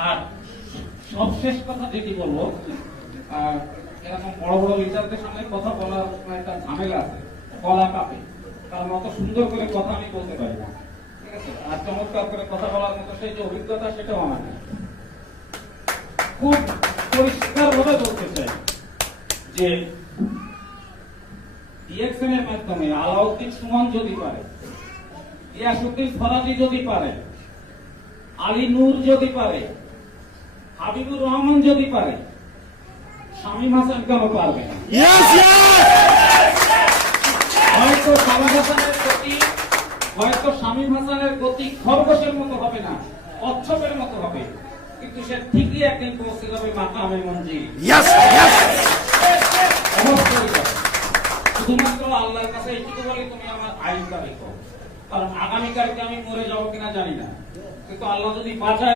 আর সবশেষ কথা যেটি বলবো, এরকম বড় বড় লিডারদের সামনে কথা বলার একটা ঝামেলা আছে, গলা কাঁপে, কারণ অত সুন্দর করে কথা আমি বলতে পারি না, ঠিক আছে? আর চমৎকার করে কথা বলার মতো সেই যে অভিজ্ঞতা, সেটাও আমার নেই। খুব পরিষ্কার ভাবে বলতে চাই যে ডিএক্সএন এর মাধ্যমে আলাউদ্দিন সুমন যদি পারে, ইয়াসউদ্দিন ফরাজি যদি পারে, আলী নূর যদি পারে, হাবিবুর রহমান যদি পারে, শামীম হাসান কেন পারবে না? হয়তো শামীম হাসানের গতি খরগোশের মতো হবে না, কচ্ছপের মতো হবে, কিন্তু সে ঠিকই একদিন পৌঁছে যাবে মাকামে মঞ্জিল। শুধুমাত্র আল্লাহর কাছে এইটুকু বলি, তুমি আমার আইনটা রেখো, কারণ আগামীকালকে আমি মরে যাবো কিনা জানি না, কিন্তু আল্লাহ যদি বাঁচায়